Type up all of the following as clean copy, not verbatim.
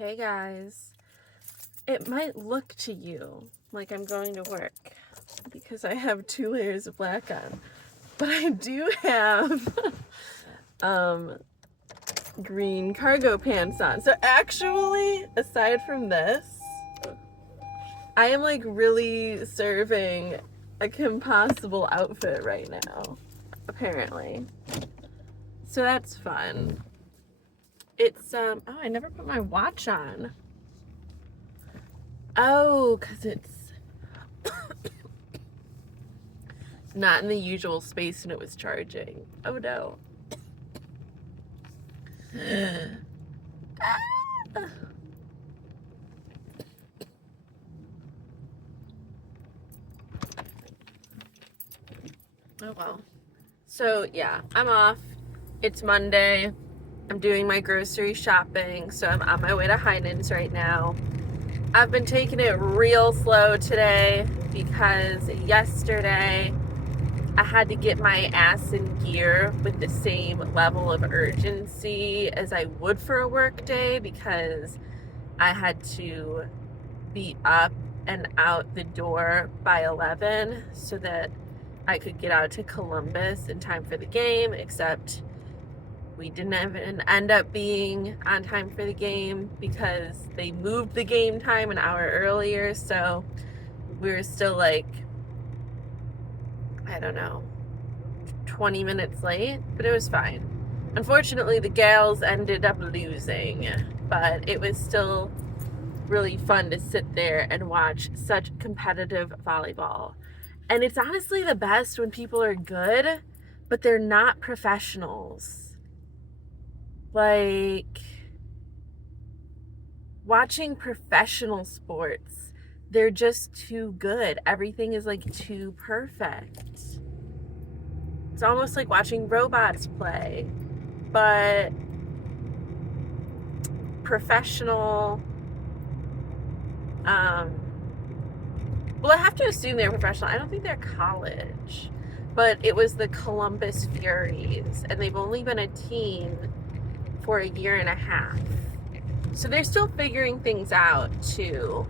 Hey guys, it might look to you like I'm going to work because I have 2 layers of black on, but I do have green cargo pants on. So actually, aside from this, I am like really serving a compossible outfit right now, apparently. So that's fun. It's oh, I never put my watch on. Oh, because it's not in the usual space and it was charging. Oh no. Oh well. So yeah, I'm off. It's Monday. I'm doing my grocery shopping, so I'm on my way to Heinen's right now. I've been taking it real slow today because yesterday I had to get my ass in gear with the same level of urgency as I would for a work day because I had to be up and out the door by 11 so that I could get out to Columbus in time for the game, except we didn't even end up being on time for the game because they moved the game time an hour earlier, so we were still like, I don't know, 20 minutes late, but it was fine. Unfortunately, the gals ended up losing, but it was still really fun to sit there and watch such competitive volleyball. And it's honestly the best when people are good, but they're not professionals. Like, watching professional sports, they're just too good. Everything is like too perfect. It's almost like watching robots play, but professional. Well, I have to assume they're professional. I don't think they're college, but it was the Columbus Furies, and they've only been a team for a year and a half. So they're still figuring things out too.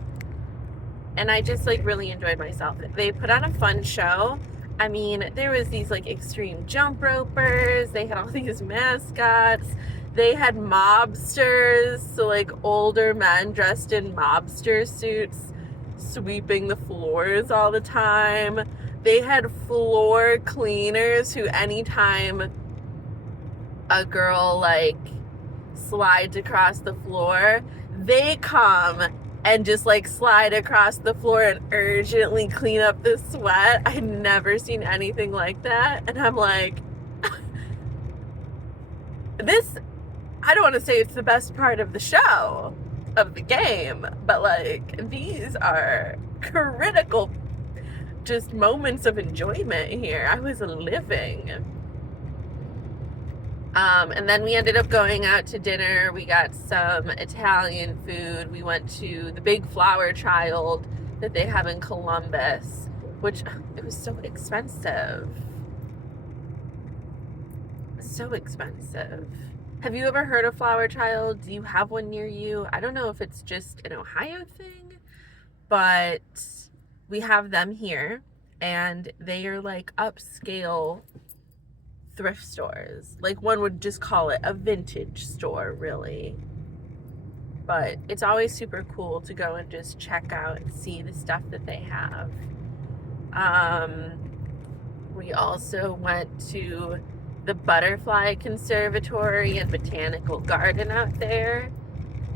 And I just like really enjoyed myself. They put on a fun show. I mean, there was these like extreme jump ropers. They had all these mascots. They had mobsters, so like older men dressed in mobster suits sweeping the floors all the time. They had floor cleaners who anytime a girl like slides across the floor, they come and just like slide across the floor and urgently clean up the sweat. I'd never seen anything like that. And I'm like, this, I don't want to say it's the best part of the show, of the game, but like these are critical just moments of enjoyment here. I was living. And then we ended up going out to dinner. We got some Italian food. We went to the Big Flower Child that they have in Columbus, which it was so expensive. So expensive. Have you ever heard of Flower Child? Do you have one near you? I don't know if it's just an Ohio thing, but we have them here, and they are like upscale thrift stores. Like one would just call it a vintage store, really. But it's always super cool to go and just check out and see the stuff that they have. We also went to the Butterfly Conservatory and Botanical Garden out there.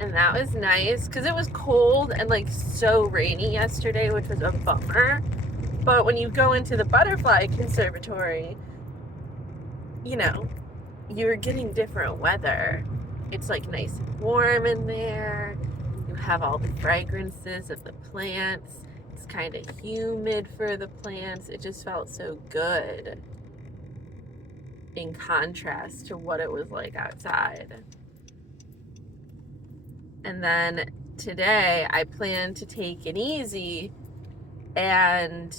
And that was nice because it was cold and like so rainy yesterday, which was a bummer. But when you go into the Butterfly Conservatory, you know, you're getting different weather. It's like nice and warm in there. You have all the fragrances of the plants. It's kind of humid for the plants. It just felt so good in contrast to what it was like outside. And then today I plan to take it easy and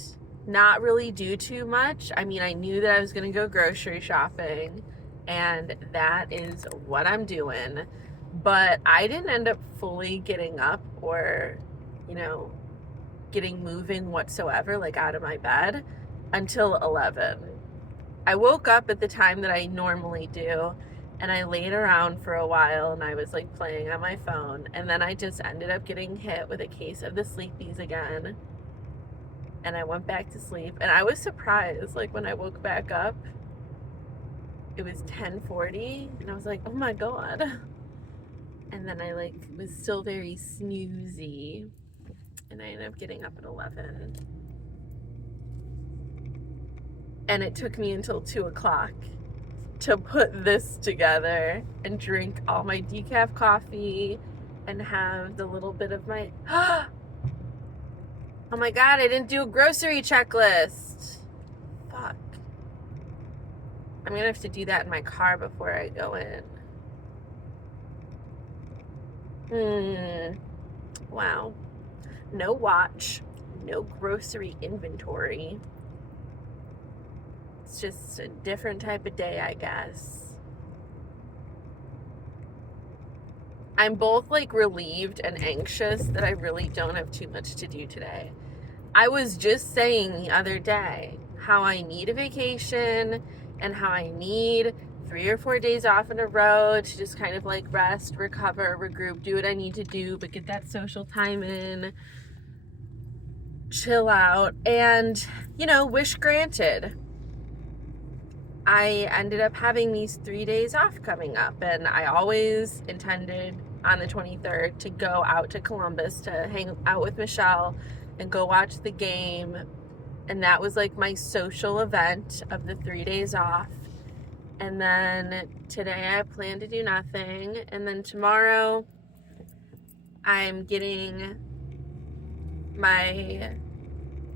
not really do too much. I mean, I knew that I was going to go grocery shopping, and that is what I'm doing. But I didn't end up fully getting up or, you know, getting moving whatsoever, like out of my bed, until 11. I woke up at the time that I normally do, and I laid around for a while and I was like playing on my phone, and then I just ended up getting hit with a case of the sleepies again, and I went back to sleep. And I was surprised, like when I woke back up, it was 10:40, and I was like, oh my god. And then I like was still very snoozy, and I ended up getting up at 11. And it took me until 2 o'clock to put this together and drink all my decaf coffee and have the little bit of my oh my god, I didn't do a grocery checklist. Fuck. I'm gonna have to do that in my car before I go in. Wow. No watch, no grocery inventory. It's just a different type of day, I guess. I'm both like relieved and anxious that I really don't have too much to do today. I was just saying the other day how I need a vacation and how I need 3 or 4 days off in a row to just kind of like rest, recover, regroup, do what I need to do, but get that social time in, chill out, and, you know, wish granted. I ended up having these 3 days off coming up, and I always intended on the 23rd to go out to Columbus to hang out with Michelle and go watch the game. And that was like my social event of the 3 days off. And then today I plan to do nothing. And then tomorrow I'm getting my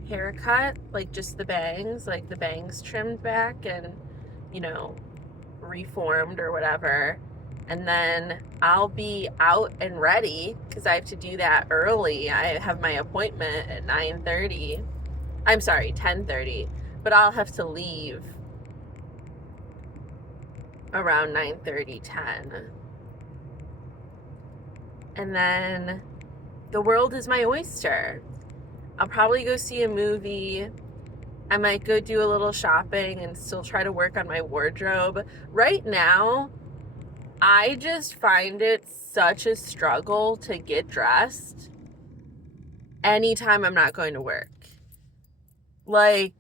haircut, like just the bangs, like the bangs trimmed back and, you know, reformed or whatever. And then I'll be out and ready because I have to do that early. I have my appointment at 9:30. I'm sorry, 10:30. But I'll have to leave around 9:30, 10. And then the world is my oyster. I'll probably go see a movie. I might go do a little shopping and still try to work on my wardrobe. Right now, I just find it such a struggle to get dressed anytime I'm not going to work. Like,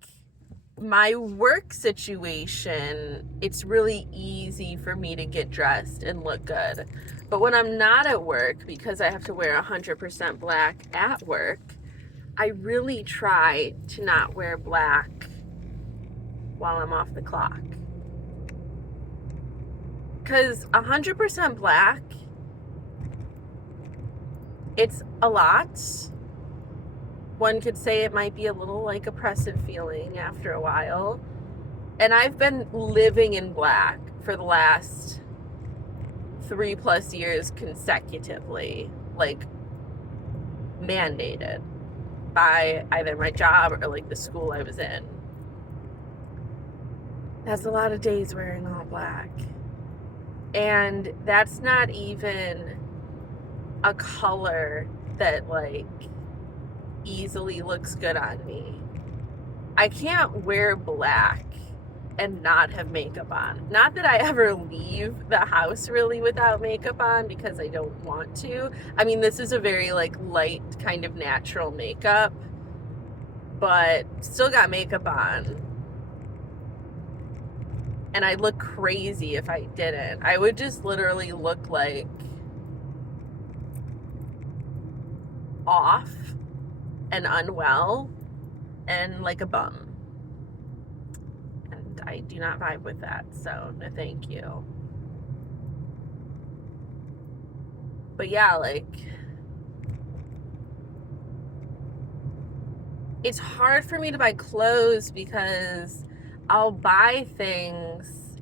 my work situation, it's really easy for me to get dressed and look good. But when I'm not at work, because I have to wear 100% black at work, I really try to not wear black while I'm off the clock. Because 100% black, it's a lot. One could say it might be a little like oppressive feeling after a while. And I've been living in black for the last 3+ years consecutively, like mandated by either my job or like the school I was in. That's a lot of days wearing all black. And that's not even a color that like easily looks good on me. I can't wear black and not have makeup on. Not that I ever leave the house really without makeup on because I don't want to. I mean, this is a very like light kind of natural makeup, but still got makeup on. And I'd look crazy if I didn't. I would just literally look like off and unwell and like a bum. And I do not vibe with that, so no thank you. But yeah, like, it's hard for me to buy clothes because I'll buy things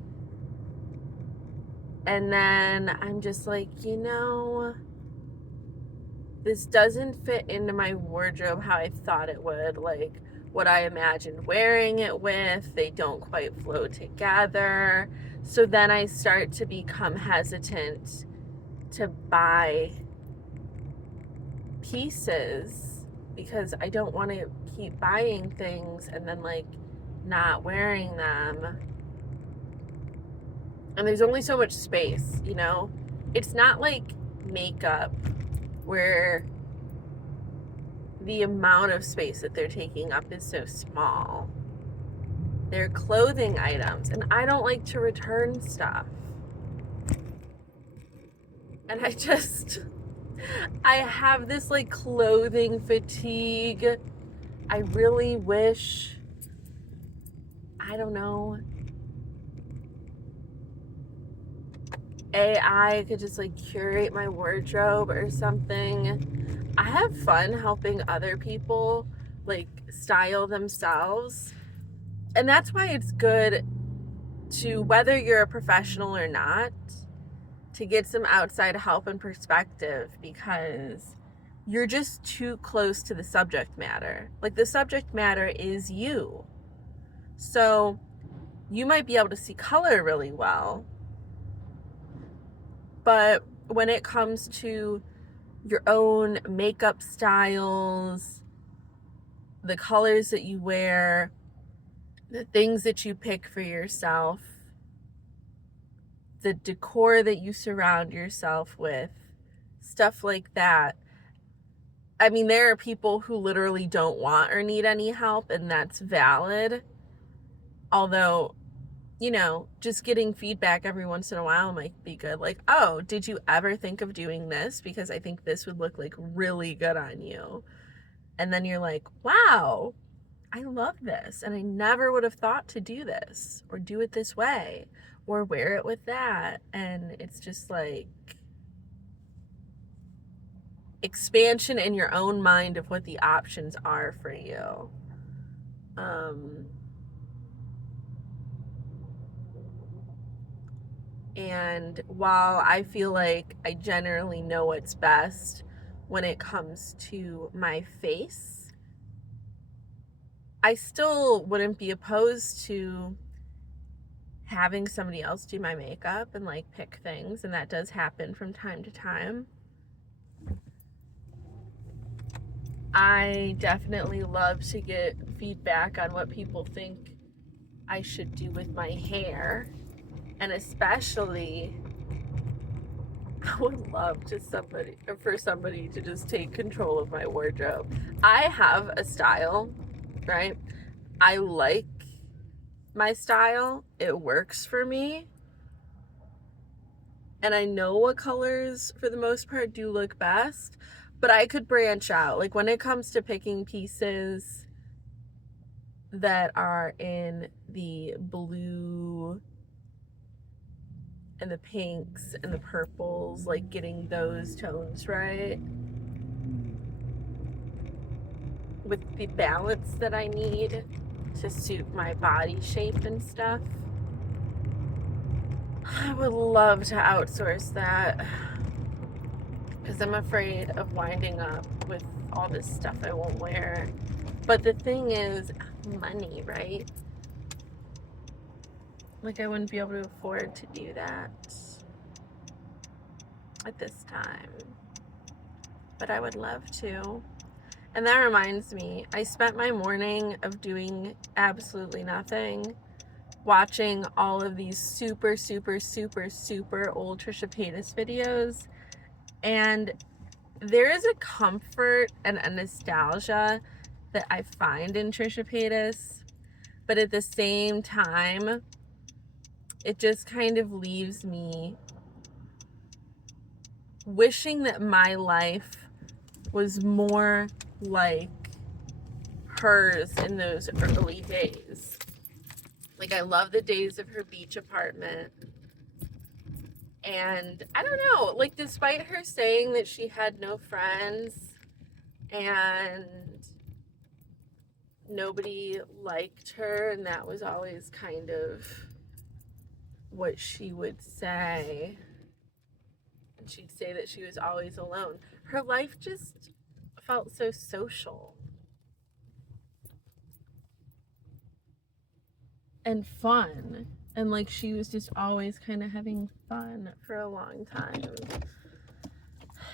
and then I'm just like, you know, this doesn't fit into my wardrobe how I thought it would, like what I imagined wearing it with. They don't quite flow together. So then I start to become hesitant to buy pieces because I don't want to keep buying things and then like not wearing them. And there's only so much space, you know? It's not like makeup where the amount of space that they're taking up is so small. They're clothing items, and I don't like to return stuff. And I have this like clothing fatigue. I really wish, I don't know, AI could just like curate my wardrobe or something. I have fun helping other people like style themselves. And that's why it's good to, whether you're a professional or not, to get some outside help and perspective, because you're just too close to the subject matter. Like, the subject matter is you. So you might be able to see color really well, but when it comes to your own makeup styles, the colors that you wear, the things that you pick for yourself, the decor that you surround yourself with, stuff like that. I mean, there are people who literally don't want or need any help, and that's valid. Although, you know, just getting feedback every once in a while might be good. Like, oh, did you ever think of doing this? Because I think this would look like really good on you. And then you're like, wow, I love this. And I never would have thought to do this or do it this way or wear it with that. And it's just like expansion in your own mind of what the options are for you. And while I feel like I generally know what's best when it comes to my face, I still wouldn't be opposed to having somebody else do my makeup and like pick things, and that does happen from time to time. I definitely love to get feedback on what people think I should do with my hair, and especially I would love for somebody to just take control of my wardrobe. I have a style, right? I like my style. It works for me. And I know what colors, for the most part, do look best. But I could branch out. Like, when it comes to picking pieces that are in the blue and the pinks and the purples, like getting those tones right with the balance that I need to suit my body shape and stuff, I would love to outsource that, because I'm afraid of winding up with all this stuff I won't wear. But the thing is, money, right? Like, I wouldn't be able to afford to do that at this time. But I would love to. And that reminds me, I spent my morning of doing absolutely nothing, watching all of these super, super, super, super old Trisha Paytas videos. And there is a comfort and a nostalgia that I find in Trisha Paytas. But at the same time, it just kind of leaves me wishing that my life was more like hers in those early days. Like, I love the days of her beach apartment. And I don't know, like, despite her saying that she had no friends and nobody liked her, and that was always kind of what she would say, and she'd say that she was always alone, her life just felt so social and fun, and like she was just always kind of having fun for a long time.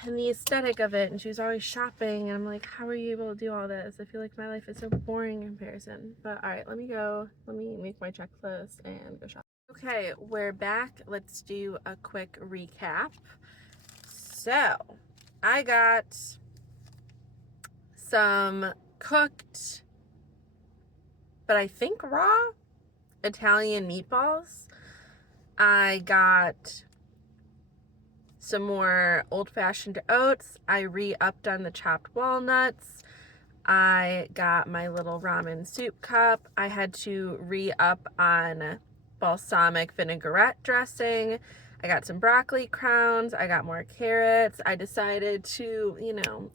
and the aesthetic of it, and she was always shopping, and I'm like, how are you able to do all this? I feel like my life is so boring in comparison. But all right, let me make my checklist and go shop. Okay, we're back. Let's do a quick recap. So I got some cooked, but I think raw Italian meatballs. I got some more old-fashioned oats. I re-upped on the chopped walnuts. I got my little ramen soup cup. I had to re-up on balsamic vinaigrette dressing. I got some broccoli crowns. I got more carrots. I decided to,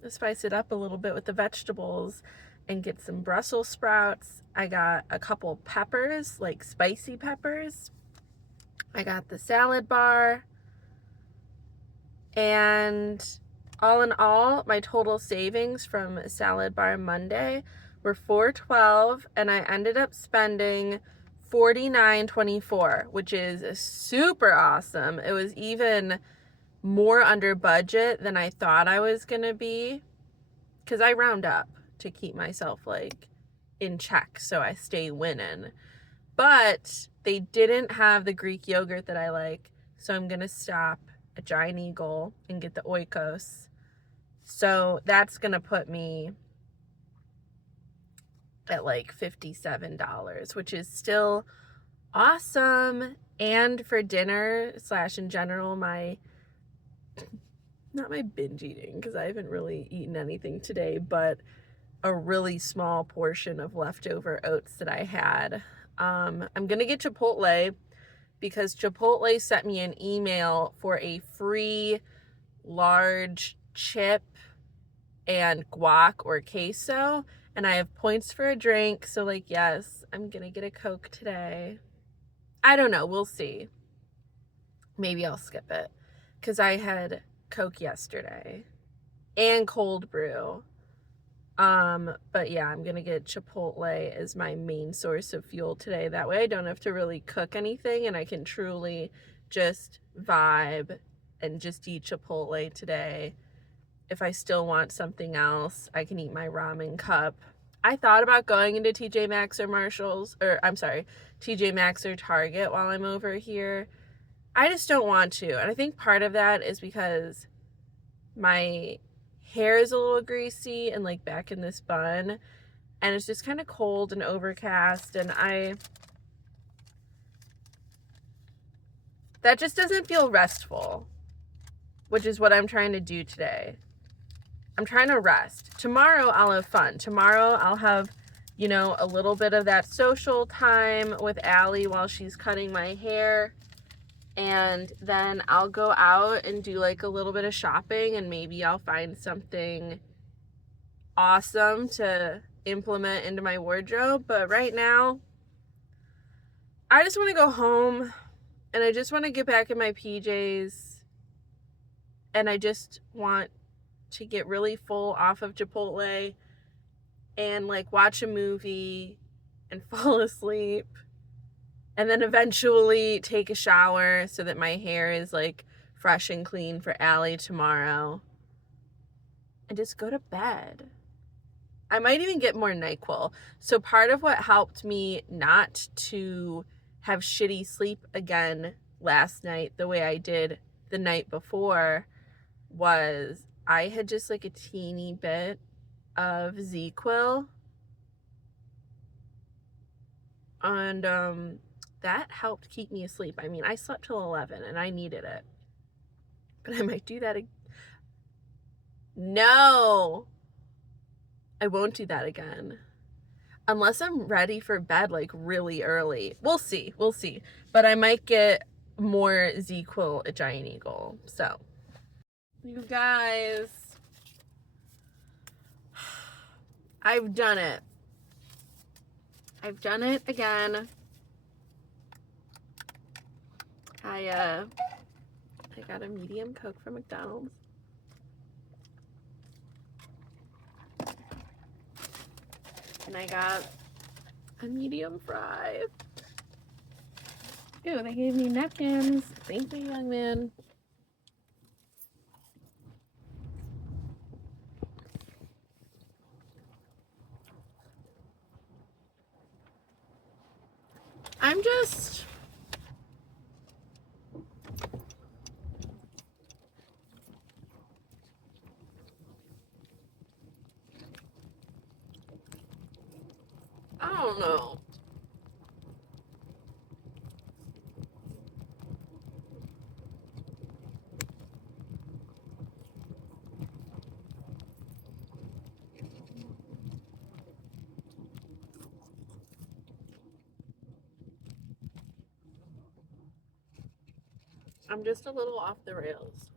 spice it up a little bit with the vegetables and get some Brussels sprouts. I got a couple peppers, like spicy peppers. I got the salad bar. And all in all, my total savings from Salad Bar Monday were $4.12, and I ended up spending $49.24, which is super awesome. It was even more under budget than I thought I was gonna be, because I round up to keep myself like in check so I stay winning. But they didn't have the Greek yogurt that I like, so I'm gonna stop at Giant Eagle and get the Oikos. So that's gonna put me at like $57, which is still awesome. And for dinner / in general, not my binge eating, because I haven't really eaten anything today, but a really small portion of leftover oats that I had. I'm gonna get Chipotle, because Chipotle sent me an email for a free large chip and guac or queso, and I have points for a drink, so like, yes, I'm gonna get a Coke today. I don't know, we'll see. Maybe I'll skip it, because I had Coke yesterday and cold brew. But yeah, I'm gonna get Chipotle as my main source of fuel today. That way I don't have to really cook anything, and I can truly just vibe and just eat Chipotle today. If I still want something else, I can eat my ramen cup. I thought about going into TJ Maxx or TJ Maxx or Target while I'm over here. I just don't want to. And I think part of that is because my hair is a little greasy and like back in this bun, and it's just kind of cold and overcast, and that just doesn't feel restful, which is what I'm trying to do today. I'm trying to rest. Tomorrow I'll have fun. Tomorrow I'll have, a little bit of that social time with Allie while she's cutting my hair. And then I'll go out and do like a little bit of shopping, and maybe I'll find something awesome to implement into my wardrobe. But right now, I just want to go home, and I just want to get back in my PJs, and I just want to get really full off of Chipotle and like watch a movie and fall asleep. And then eventually take a shower so that my hair is like fresh and clean for Allie tomorrow. And just go to bed. I might even get more NyQuil. So part of what helped me not to have shitty sleep again last night the way I did the night before was I had just like a teeny bit of ZzzQuil. And that helped keep me asleep. I mean, I slept till 11 and I needed it. But I might do that again. No, I won't do that again. Unless I'm ready for bed like really early. We'll see. But I might get more ZzzQuil at Giant Eagle. So, you guys, I've done it. I've done it again. I got a medium Coke from McDonald's. And I got a medium fry. Ew, they gave me napkins. Thank you, young man. I'm just... I don't know. I'm just a little off the rails.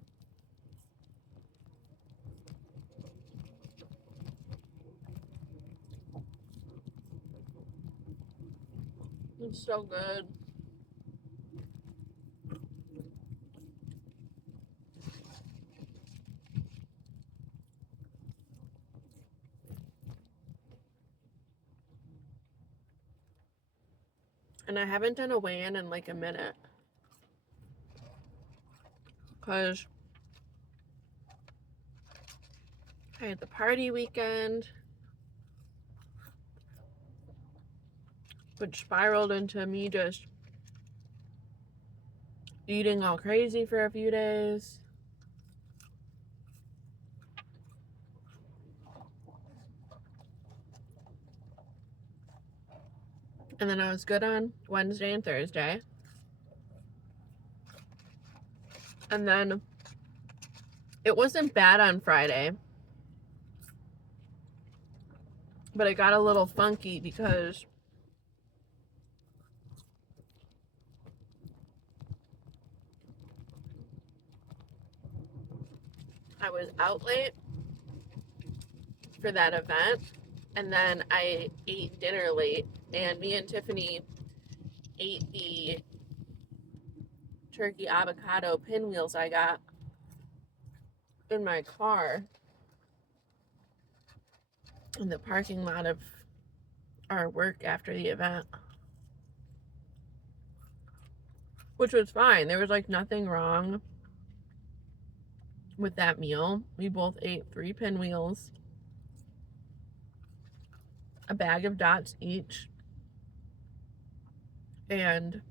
It's so good. And I haven't done a weigh-in in like a minute. Because I had the party weekend, which spiraled into me just eating all crazy for a few days. And then I was good on Wednesday and Thursday. And then it wasn't bad on Friday. But it got a little funky because I was out late for that event. And then I ate dinner late. And me and Tiffany ate the turkey avocado pinwheels I got in my car in the parking lot of our work after the event, which was fine. There was like nothing wrong with that meal. We both ate 3 pinwheels, a bag of dots each, and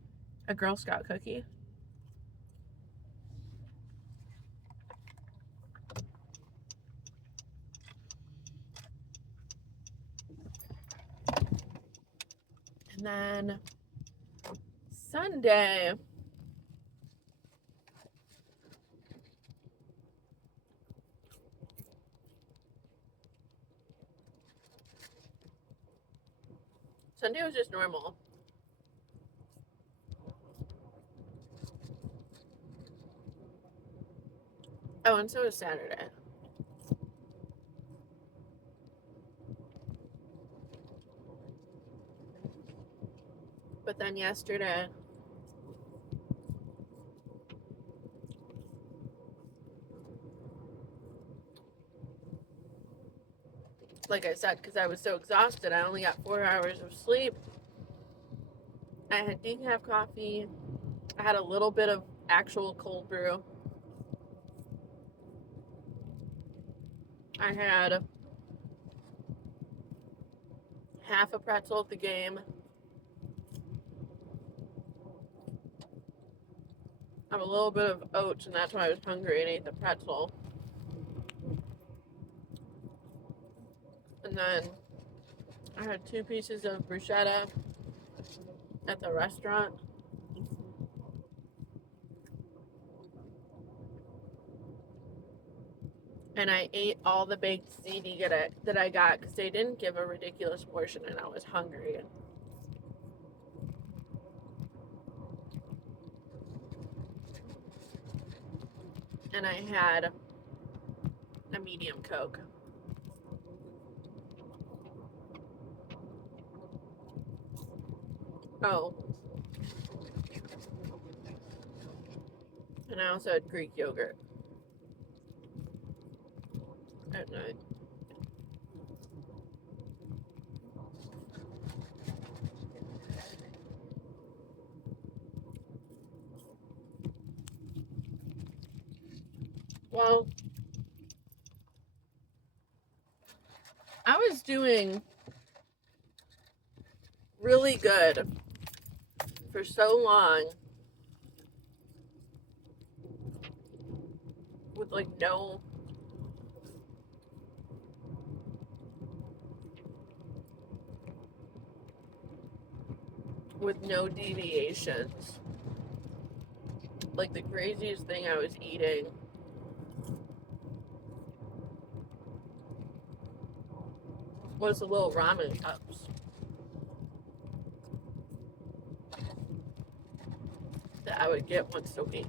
a Girl Scout cookie. And then Sunday, was just normal. Oh, and so was Saturday. But then yesterday, like I said, because I was so exhausted, I only got 4 hours of sleep. I had decaf coffee. I had a little bit of actual cold brew. I had half a pretzel at the game. I have a little bit of oats, and that's why I was hungry and ate the pretzel. And then I had 2 pieces of bruschetta at the restaurant. And I ate all the baked ziti that I got because they didn't give a ridiculous portion and I was hungry. And I had a medium Coke. Oh. And I also had Greek yogurt at night. Well, I was doing really good for so long with like no deviations. Like the craziest thing I was eating was the little ramen cups that I would get once a week.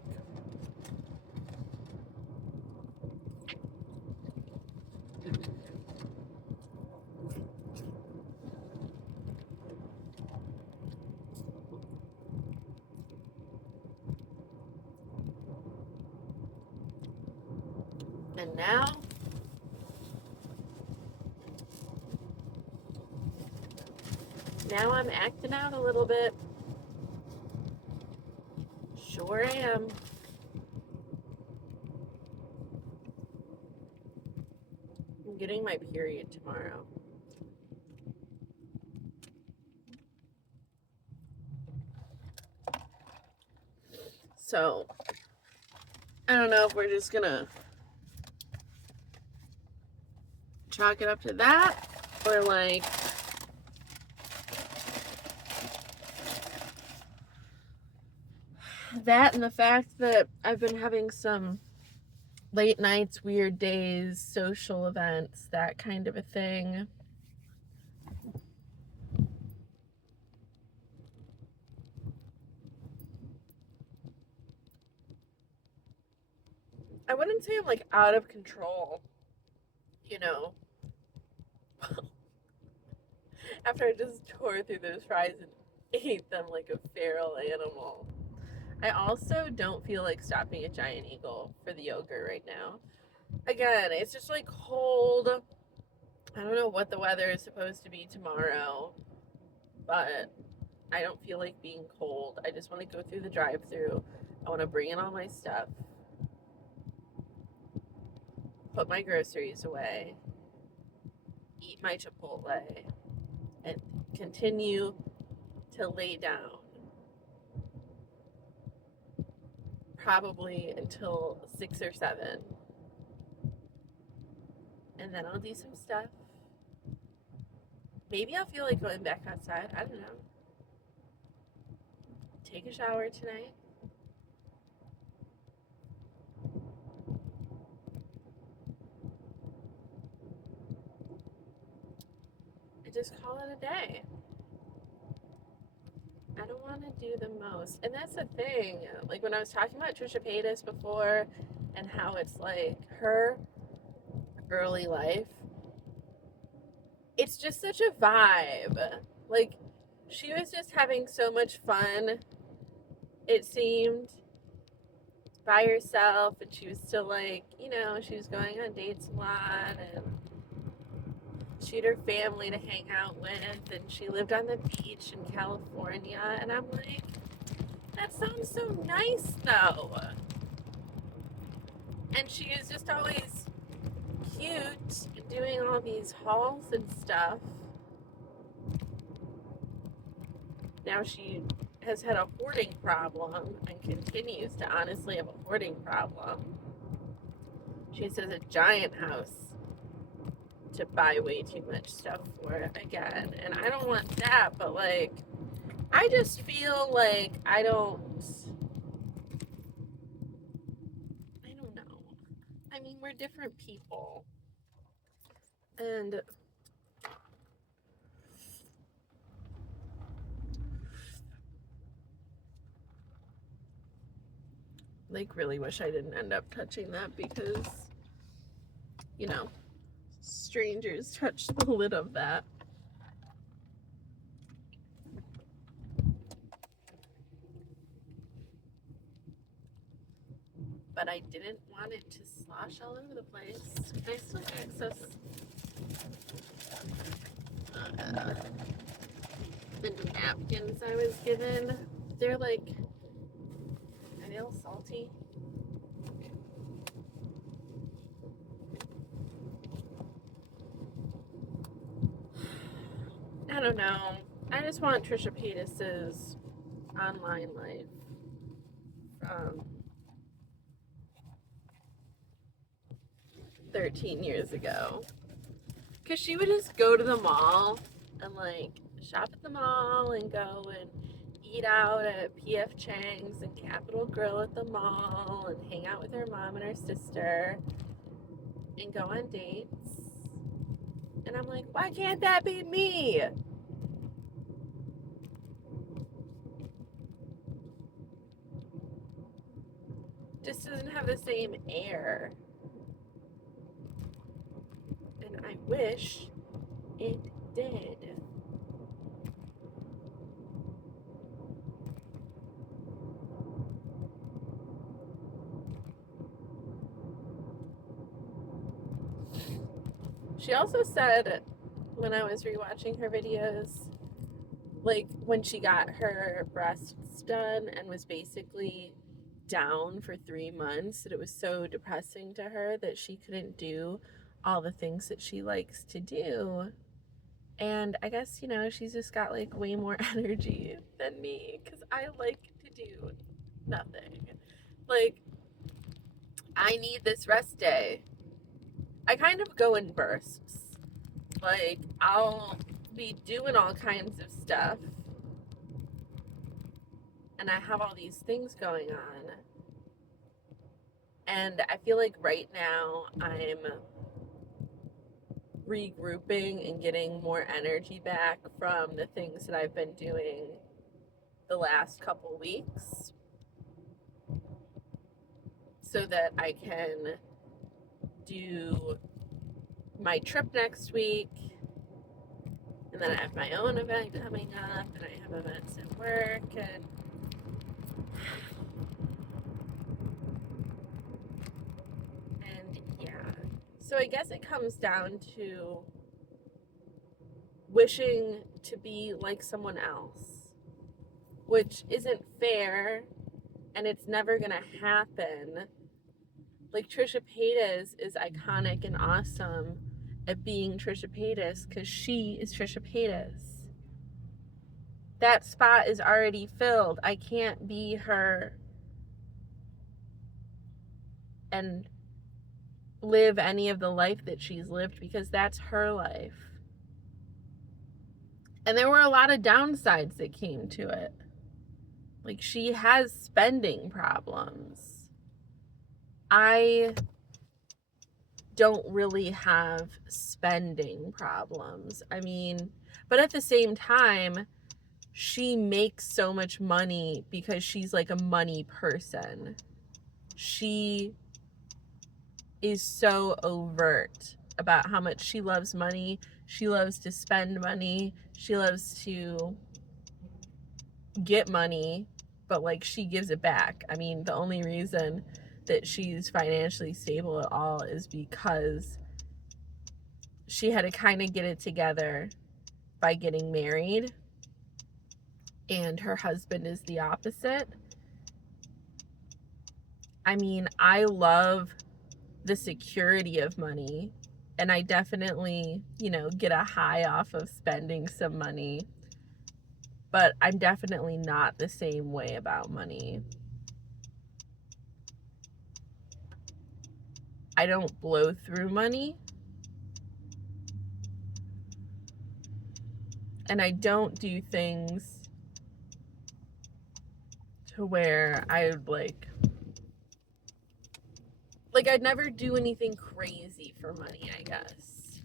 And now I'm acting out a little bit. Sure am. I'm getting my period tomorrow. So, I don't know if we're just gonna chalk it up to that, or like that and the fact that I've been having some late nights, weird days, social events, that kind of a thing. I wouldn't say I'm like out of control, you know. After I just tore through those fries and ate them like a feral animal. I also don't feel like stopping at Giant Eagle for the yogurt right now. Again, it's just like cold. I don't know what the weather is supposed to be tomorrow, but I don't feel like being cold. I just want to go through the drive-thru. I want to bring in all my stuff, put my groceries away, eat my Chipotle, and continue to lay down. Probably until 6 or 7. And then I'll do some stuff. Maybe I'll feel like going back outside. I don't know. Take a shower tonight. And just call it a day. I don't want to do the most. And that's the thing. Like when I was talking about Trisha Paytas before and how it's like her early life, it's just such a vibe. Like she was just having so much fun, it seemed, by herself, and she was still like, you know, she was going on dates a lot, and she had her family to hang out with, and she lived on the beach in California, and I'm like, that sounds so nice though. And she was just always cute, doing all these hauls and stuff. Now she has had a hoarding problem and continues to honestly have a hoarding problem. She says a giant house to buy way too much stuff for again. And I don't want that, but like, I just feel like I don't know. I mean, we're different people. And like really wish I didn't end up touching that because, you know, strangers touched the lid of that. But I didn't want it to slosh all over the place. I still have access the napkins I was given. They're like, are they all salty? I don't know. I just want Trisha Paytas's online life from 13 years ago. Because she would just go to the mall and like shop at the mall and go and eat out at PF Chang's and Capitol Grill at the mall and hang out with her mom and her sister and go on dates. And I'm like, why can't that be me? Just doesn't have the same air. And I wish it did. She also said when I was rewatching her videos, like when she got her breasts done and was basically down for 3 months, that it was so depressing to her that she couldn't do all the things that she likes to do. And I guess, you know, she's just got like way more energy than me because I like to do nothing. Like, I need this rest day. I kind of go in bursts. Like, I'll be doing all kinds of stuff and I have all these things going on. And I feel like right now I'm regrouping and getting more energy back from the things that I've been doing the last couple weeks so that I can do my trip next week. And then I have my own event coming up, and I have events at work, and yeah. So I guess it comes down to wishing to be like someone else, which isn't fair, and it's never gonna happen. Like, Trisha Paytas is iconic and awesome at being Trisha Paytas because she is Trisha Paytas. That spot is already filled. I can't be her and live any of the life that she's lived because that's her life. And there were a lot of downsides that came to it. Like, she has spending problems. I don't really have spending problems. I mean, but at the same time, she makes so much money because she's like a money person. She is so overt about how much she loves money. She loves to spend money. She loves to get money, but like she gives it back. I mean, the only reason that she's financially stable at all is because she had to kind of get it together by getting married, and her husband is the opposite. I mean, I love the security of money, and I definitely, you know, get a high off of spending some money, but I'm definitely not the same way about money. I don't blow through money, and I don't do things to where I would like I'd never do anything crazy for money, I guess.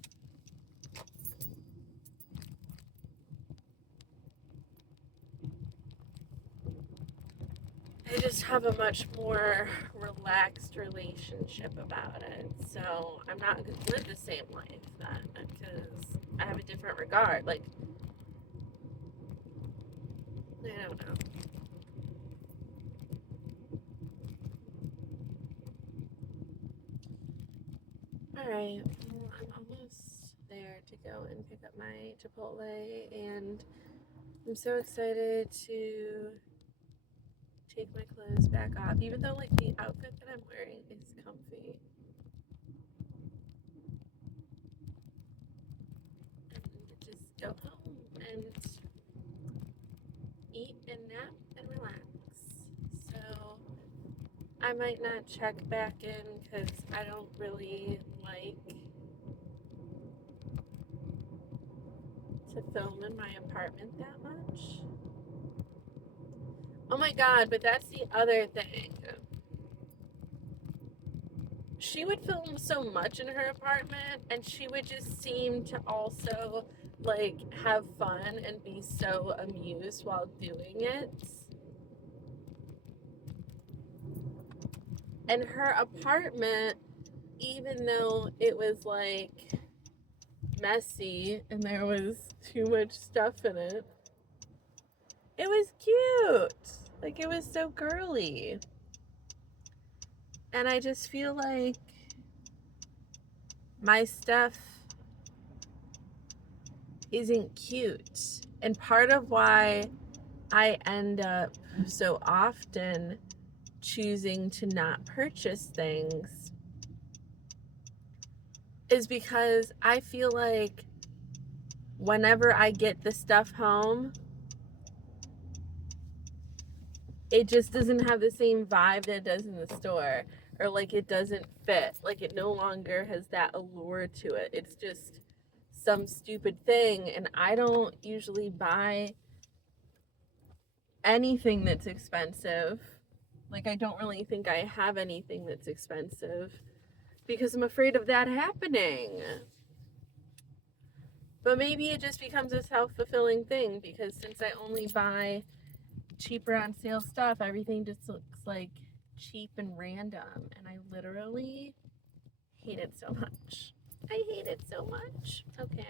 I just have a much more relaxed relationship about it. So I'm not going to live the same life then because I have a different regard. Like, I don't know. Alright, well, I'm almost there to go and pick up my Chipotle, and I'm so excited to take my clothes back off, even though like the outfit that I'm wearing is comfy. And just go home and eat and nap and relax. So I might not check back in because I don't really like to film in my apartment that much. Oh my god, but that's the other thing. She would film so much in her apartment, and she would just seem to also like have fun and be so amused while doing it. And her apartment, even though it was like messy and there was too much stuff in it, it was cute. Like, it was so girly. And I just feel like my stuff isn't cute. And part of why I end up so often choosing to not purchase things is because I feel like whenever I get the stuff home, it just doesn't have the same vibe that it does in the store. Or like it doesn't fit. Like it no longer has that allure to it. It's just some stupid thing. And I don't usually buy anything that's expensive. Like I don't really think I have anything that's expensive because I'm afraid of that happening. But maybe it just becomes a self-fulfilling thing because since I only buy cheaper on sale stuff, everything just looks like cheap and random, and I literally hate it so much. I hate it so much. Okay,